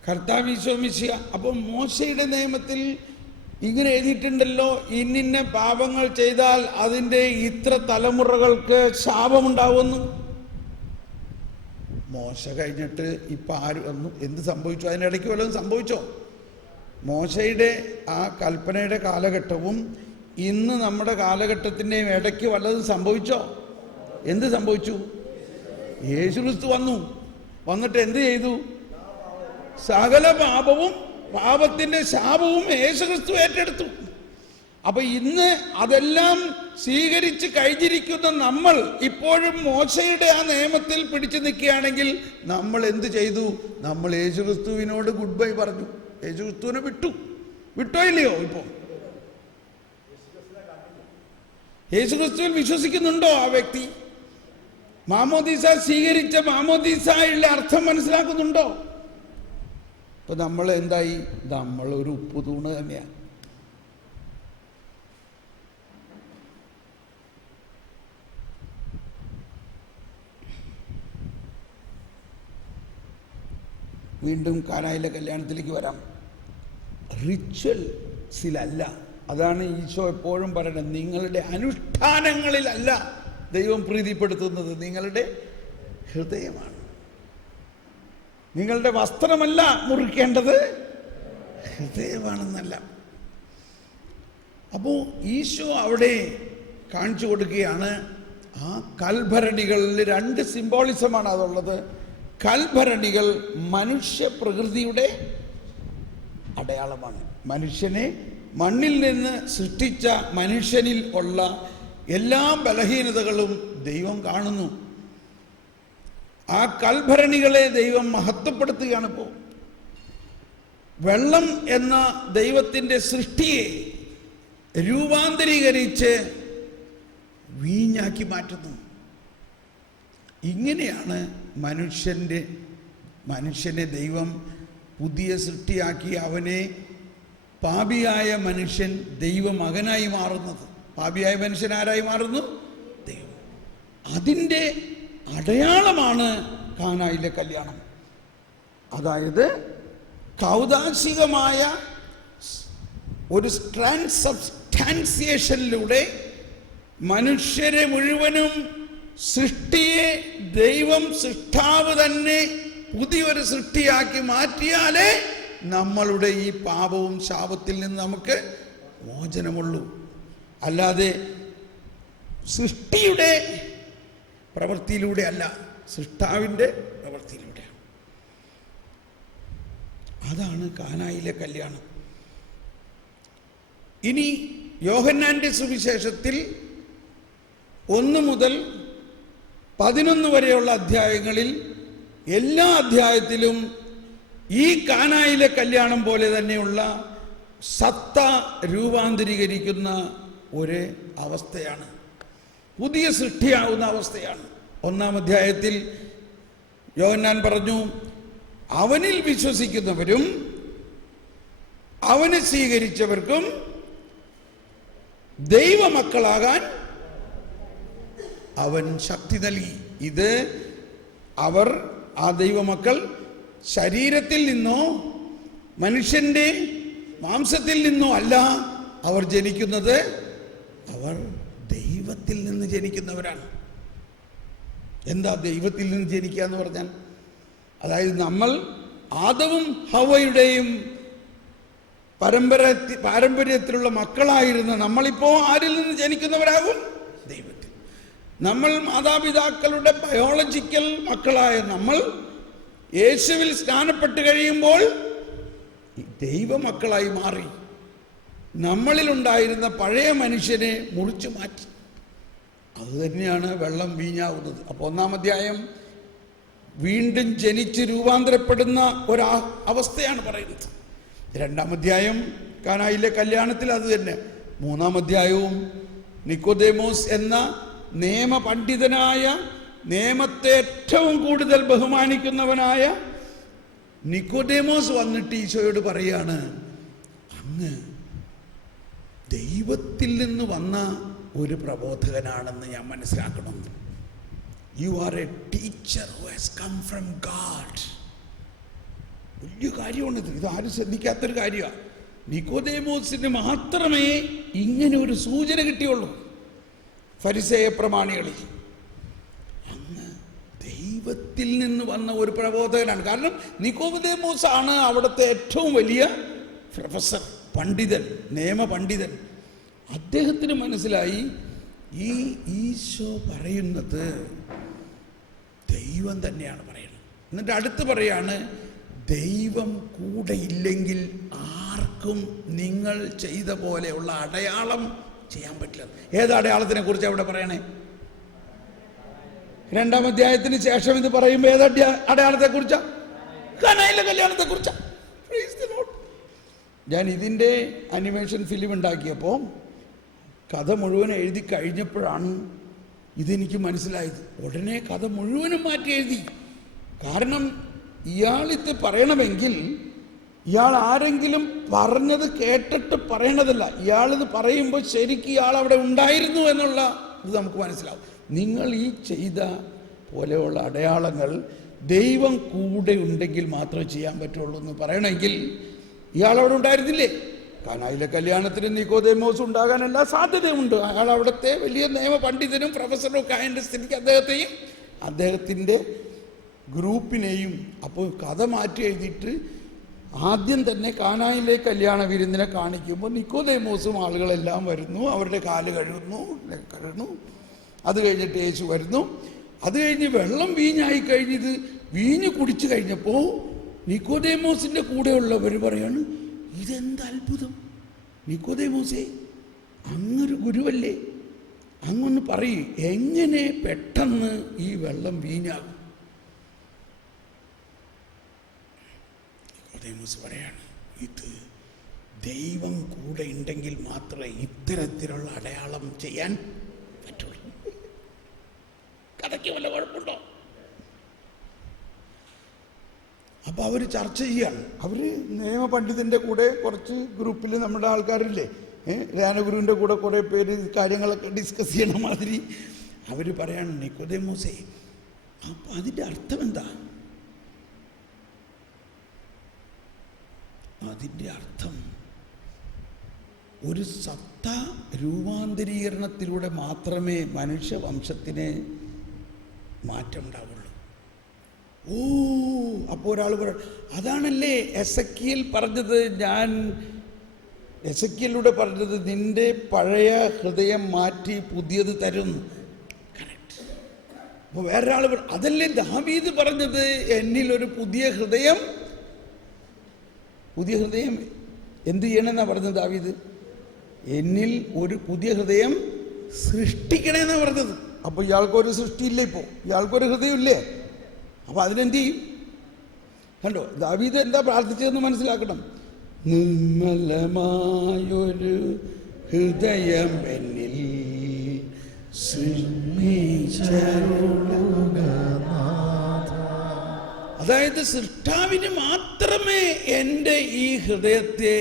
കർത്താവ് ഈശോ മിശിഹ. അപ്പം മോശയുടെ നിയമത്തിൽ ഇങ്ങനെ എഴുതിയിട്ടുണ്ടല്ലോ, ഇന്നിന്ന പാപങ്ങൾ ചെയ്താൽ അതിൻ്റെ ഇത്ര തലമുറകൾക്ക് ശാപമുണ്ടാവുമെന്ന്. മോശ കഴിഞ്ഞിട്ട് ഇപ്പം ആര് വന്നു? എന്ത് സംഭവിച്ചു? അതിനിടയ്ക്ക് വല്ലതും സംഭവിച്ചോ? മോശയുടെ ആ കൽപ്പനയുടെ കാലഘട്ടവും ഇന്ന് നമ്മുടെ കാലഘട്ടത്തിൻ്റെയും ഇടയ്ക്ക് വല്ലതും സംഭവിച്ചോ? എന്ത് സംഭവിച്ചു? യേശുക്രിസ്തു വന്നു. വന്നിട്ട് എന്ത് ചെയ്തു? സകല പാപത്തിൻ്റെ ശാപവും യേശുക്രിസ്തു ഏറ്റെടുത്തു. അപ്പൊ ഇന്ന് അതെല്ലാം സ്വീകരിച്ച് കഴിഞ്ഞിരിക്കുന്ന നമ്മൾ ഇപ്പോഴും മോശയുടെ ആ നിയമത്തിൽ പിടിച്ചു നിൽക്കുകയാണെങ്കിൽ നമ്മൾ എന്ത് ചെയ്തു? നമ്മൾ യേശുക്രിസ്തുവിനോട് ഗുഡ് ബൈ പറഞ്ഞു. യേശുക്രിസ്തുവിനെ വിട്ടോ ഇല്ലയോ? ഇപ്പോൾ യേശുക്രിസ്തുവിൽ വിശ്വസിക്കുന്നുണ്ടോ ആ വ്യക്തി? മാമോദീസ സ്വീകരിച്ച മാമോദീസയുടെ അർത്ഥം മനസ്സിലാക്കുന്നുണ്ടോ? ഇപ്പൊ നമ്മൾ എന്തായി? നമ്മൾ ഒരു ഉപ്പ് തൂണ് തന്നെയാണ്. വീണ്ടും കാനായിലെ കല്യാണത്തിലേക്ക് വരാം. റിച്വൽസിലല്ല അതാണ് ഈശോ എപ്പോഴും പറയുന്നത്, നിങ്ങളുടെ അനുഷ്ഠാനങ്ങളിലല്ല ദൈവം പ്രീതിപ്പെടുത്തുന്നത്, നിങ്ങളുടെ ഹൃദയമാണ്. നിങ്ങളുടെ വസ്ത്രമല്ല മുറിക്കേണ്ടത്, ഹൃദയമാണെന്നല്ല. അപ്പോൾ ഈശോ അവിടെ കാണിച്ചു കൊടുക്കുകയാണ്. ആ കൽഭരണികളിൽ 2 സിംബോളിസമാണ് അതുള്ളത്. കൽഭരണികൾ മനുഷ്യ പ്രകൃതിയുടെ അടയാളമാണ്. മനുഷ്യനെ മണ്ണിൽ നിന്ന് സൃഷ്ടിച്ച മനുഷ്യനിൽ ഉള്ള എല്ലാ ബലഹീനതകളും ദൈവം കാണുന്നു. ആ കൽഭരണികളെ ദൈവം മഹത്വപ്പെടുത്തുകയാണ്. ഇപ്പോൾ വെള്ളം എന്ന ദൈവത്തിൻ്റെ സൃഷ്ടിയെ രൂപാന്തരീകരിച്ച് വീഞ്ഞാക്കി മാറ്റുന്നു. ഇങ്ങനെയാണ് മനുഷ്യനെ ദൈവം പുതിയ സൃഷ്ടിയാക്കി അവനെ പാപിയായ മനുഷ്യൻ ദൈവമകനായി മാറുന്നത്. പാപിയായ മനുഷ്യൻ ആരായി മാറുന്നു? ദൈവം. അതിൻ്റെ അടയാളമാണ് കാനായിലെ കല്യാണം. അതായത് കൗദാശികമായ ഒരു ട്രാൻസബ്സ്റ്റാൻസിയേഷനിലൂടെ മനുഷ്യരെ മുഴുവനും സൃഷ്ടിയെ ദൈവം സൃഷ്ടാവ് തന്നെ പുതിയൊരു സൃഷ്ടിയാക്കി മാറ്റിയാലേ നമ്മളുടെ ഈ പാപവും ശാപത്തിൽ നിന്ന് നമുക്ക് മോചനമുള്ളൂ. അല്ലാതെ സൃഷ്ടിയുടെ പ്രവൃത്തിയിലൂടെ അല്ല, സൃഷ്ടാവിൻ്റെ പ്രവൃത്തിയിലൂടെ. അതാണ് കാനായിലെ കല്യാണം. ഇനി യോഹന്നാന്റെ സുവിശേഷത്തിൽ 1 മുതൽ 11 വരെയുള്ള അധ്യായങ്ങളിൽ എല്ലാ അധ്യായത്തിലും ഈ കാനായിലെ കല്യാണം പോലെ തന്നെയുള്ള സത്ത രൂപാന്തരീകരിക്കുന്ന ഒരു അവസ്ഥയാണ്, പുതിയ സൃഷ്ടിയാവുന്ന അവസ്ഥയാണ്. 1-ാം അധ്യായത്തിൽ യോഹന്നാൻ പറഞ്ഞു, അവനിൽ വിശ്വസിക്കുന്നവരും അവനെ സ്വീകരിച്ചവർക്കും ദൈവമക്കളാകാൻ അവൻ ശക്തി നൽകി. ഇത് അവർ, ആ ദൈവമക്കൾ, ശരീരത്തിൽ നിന്നോ മനുഷ്യന്റെ മാംസത്തിൽ നിന്നോ അല്ല അവർ ജനിക്കുന്നത്, അവർ ദൈവത്തിൽ നിന്ന് ജനിക്കുന്നവരാണ്. എന്താ ദൈവത്തിൽ നിന്ന് ജനിക്കുക എന്ന് പറഞ്ഞാൽ? അതായത് നമ്മൾ ആദവും ഹവ്വയുടെയും പാരമ്പര്യത്തിലുള്ള മക്കളായിരുന്ന നമ്മളിപ്പോൾ ആരിൽ നിന്ന് ജനിക്കുന്നവരാകും? ദൈവത്തിൽ. നമ്മൾ മാതാപിതാക്കളുടെ ബയോളജിക്കൽ മക്കളായ നമ്മൾ യേശുവിൽ സ്നാനപ്പെട്ട് കഴിയുമ്പോൾ ദൈവമക്കളായി മാറി. നമ്മളിലുണ്ടായിരുന്ന പഴയ മനുഷ്യനെ മുറിച്ചു മാറ്റി. അതുതന്നെയാണ് വെള്ളം വീഞ്ഞാവുന്നത്. അപ്പോൾ 1-ാം അധ്യായം വീണ്ടും ജനിച്ച് രൂപാന്തരപ്പെടുന്ന അവസ്ഥയാണ് പറയുന്നത്. 2-ാം അധ്യായം കാനായിലെ കല്യാണത്തിൽ അത് തന്നെ. 3-ാം അധ്യായവും നിക്കോദേമോസ് എന്ന നിയമപണ്ഡിതനായ, നിയമത്തെ ഏറ്റവും കൂടുതൽ ബഹുമാനിക്കുന്നവനായ നിക്കോദേമോസ് വന്നിട്ട് ഈശോയോട് പറയാണ്, അങ്ങ് ദൈവത്തിൽ നിന്ന് വന്ന ഒരു പ്രബോധകനാണെന്ന് ഞാൻ മനസ്സിലാക്കണം. You are a teacher who has come from God. വലിയ കാര്യമാണിത്. ഇത് ആരും ശ്രദ്ധിക്കാത്തൊരു കാര്യമാണ്. നിക്കോദേമോസിന് മാത്രമേ ഇങ്ങനെ ഒരു സൂചന കിട്ടിയുള്ളൂ ഫരിസേയ പ്രമാണികളിൽ. അങ്ങ് ദൈവത്തിൽ നിന്ന് വന്ന ഒരു പ്രബോധകനാണ്. കാരണം നിക്കോദേമോസ് ആണ് അവിടുത്തെ ഏറ്റവും വലിയ പ്രൊഫസർ, പണ്ഡിതൻ, നിയമപണ്ഡിതൻ. അദ്ദേഹത്തിന് മനസ്സിലായി ഈ ഈശോ പറയുന്നത് ദൈവം തന്നെയാണ് പറയുന്നത്. എന്നിട്ട് അടുത്ത് പറയാണ്, ദൈവം കൂടെ ഇല്ലെങ്കിൽ ആർക്കും നിങ്ങൾ ചെയ്ത പോലെയുള്ള അടയാളം ചെയ്യാൻ പറ്റില്ല. ഏത് അടയാളത്തിനെ കുറിച്ച് അവിടെ പറയണേ? 2-ാം അധ്യായത്തിന് ശേഷം ഇത് പറയുമ്പോൾ ഏത് അടയാളത്തെ കുറിച്ചാ? കാനായിലെ കല്യാണത്തെ കുറിച്ചാ. ഞാൻ ഇതിൻ്റെ അനിമേഷൻ ഫിലിം ഉണ്ടാക്കിയപ്പോൾ കഥ മുഴുവൻ എഴുതി കഴിഞ്ഞപ്പോഴാണ് ഇതെനിക്ക് മനസ്സിലായത്. ഉടനെ കഥ മുഴുവനും മാറ്റി എഴുതി. കാരണം ഇയാളിത് പറയണമെങ്കിൽ ഇയാൾ ആരെങ്കിലും പറഞ്ഞത് കേട്ടിട്ട് പറയണതല്ല. ഇയാളിത് പറയുമ്പോൾ ശരിക്കും ഇയാൾ അവിടെ ഉണ്ടായിരുന്നു എന്നുള്ള ഇത് നമുക്ക് മനസ്സിലാവും. നിങ്ങൾ ഈ ചെയ്ത പോലെയുള്ള അടയാളങ്ങൾ ദൈവം കൂടെ ഉണ്ടെങ്കിൽ മാത്രമേ ചെയ്യാൻ പറ്റുള്ളൂ എന്ന് പറയണമെങ്കിൽ ഇയാൾ അവിടെ ഉണ്ടായിരുന്നില്ലേ? കാനായിലെ കല്യാണത്തിന് നിക്കോദേമോസ് ഉണ്ടാകാൻ എല്ലാ സാധ്യതയുണ്ട്. അയാൾ അവിടുത്തെ വലിയ നിയമ പണ്ഡിതനും പ്രൊഫസറും ഒക്കെ ആയതിൻ്റെ സ്ഥിതിക്ക് അദ്ദേഹത്തെയും അദ്ദേഹത്തിൻ്റെ ഗ്രൂപ്പിനെയും അപ്പോൾ കഥ മാറ്റി എഴുതിയിട്ട് ആദ്യം തന്നെ കാനായിലെ കല്യാണ വിരുന്നിനെ കാണിക്കുമ്പോൾ നിക്കോദേമോസും ആളുകളെല്ലാം വരുന്നു, അവരുടെ കാല് കഴുകുന്നു. അത് കഴിഞ്ഞിട്ട് യേശു വരുന്നു. അത് കഴിഞ്ഞ് വെള്ളം വീഞ്ഞായി കഴിഞ്ഞത് വീഞ്ഞ് കുടിച്ചു കഴിഞ്ഞപ്പോൾ നിക്കോദേമോസിൻ്റെ കൂടെയുള്ളവർ പറയാണ്, ഇതെന്ത് അത്ഭുതം, നിക്കോദേമോസേ അങ്ങൊരു ഗുരുവല്ലേ, അങ്ങൊന്ന് പറയൂ എങ്ങനെ പെട്ടെന്ന് ഈ വെള്ളം വീഞ്ഞാകും? നിക്കോദേമോസ് പറയാണ്, ഇത് ദൈവം കൂടെ ഉണ്ടെങ്കിൽ മാത്രമേ ഇത്തരത്തിലുള്ള അടയാളം ചെയ്യാൻ പറ്റുള്ളൂ. കഥയ്ക്ക് വല്ല കുഴപ്പമുണ്ടോ? അപ്പോൾ അവർ ചർച്ച ചെയ്യാണ്. അവർ നിയമ പണ്ഡിതൻ്റെ കൂടെ കുറച്ച് ഗ്രൂപ്പിൽ നമ്മുടെ ആൾക്കാരില്ലേ, ധ്യാനഗുരുവിൻ്റെ കൂടെ കുറേ പേര് കാര്യങ്ങളൊക്കെ ഡിസ്കസ് ചെയ്യണ മാതിരി അവർ പറയാണ്, നിക്കോദേമോസേ അപ്പം അതിൻ്റെ അർത്ഥം എന്താ? അതിൻ്റെ അർത്ഥം ഒരു സത്ത രൂപാന്തരീകരണത്തിലൂടെ മാത്രമേ മനുഷ്യവംശത്തിന് മാറ്റം ഉണ്ടാവുള്ളൂ. ഓ, അപ്പോൾ ഒരാൾ പറയും, അതാണല്ലേ എസക്കിയേൽ പറഞ്ഞത്, ഞാൻ എസക്കിയേലിലൂടെ പറഞ്ഞത് നിന്റെ പഴയ ഹൃദയം മാറ്റി പുതിയത് തരും. കറക്റ്റ്. അപ്പോൾ വേറൊരാൾ അതല്ലേ ദാവീദ് പറഞ്ഞത്, എന്നിലൊരു പുതിയ ഹൃദയം എന്ത് ചെയ്യണമെന്നാണ് പറഞ്ഞത് ദാവീദ്? എന്നിൽ ഒരു പുതിയ ഹൃദയം സൃഷ്ടിക്കണമെന്നാണ് പറഞ്ഞത്. അപ്പോൾ ഇയാൾക്കൊരു സൃഷ്ടിയില്ലേ, ഇപ്പോൾ ഇയാൾക്കൊരു ഹൃദയമില്ലേ? അപ്പോൾ അതിനെന്ത് ചെയ്യും? കണ്ടോ, ദാവീദ് എന്താ പ്രാർത്ഥിച്ചതെന്ന് മനസ്സിലാക്കണം. നിർമ്മലമായൊരു ഹൃദയം എന്നിൽ അതായത് സൃഷ്ടാവിന് മാത്രമേ എൻ്റെ ഈ ഹൃദയത്തെ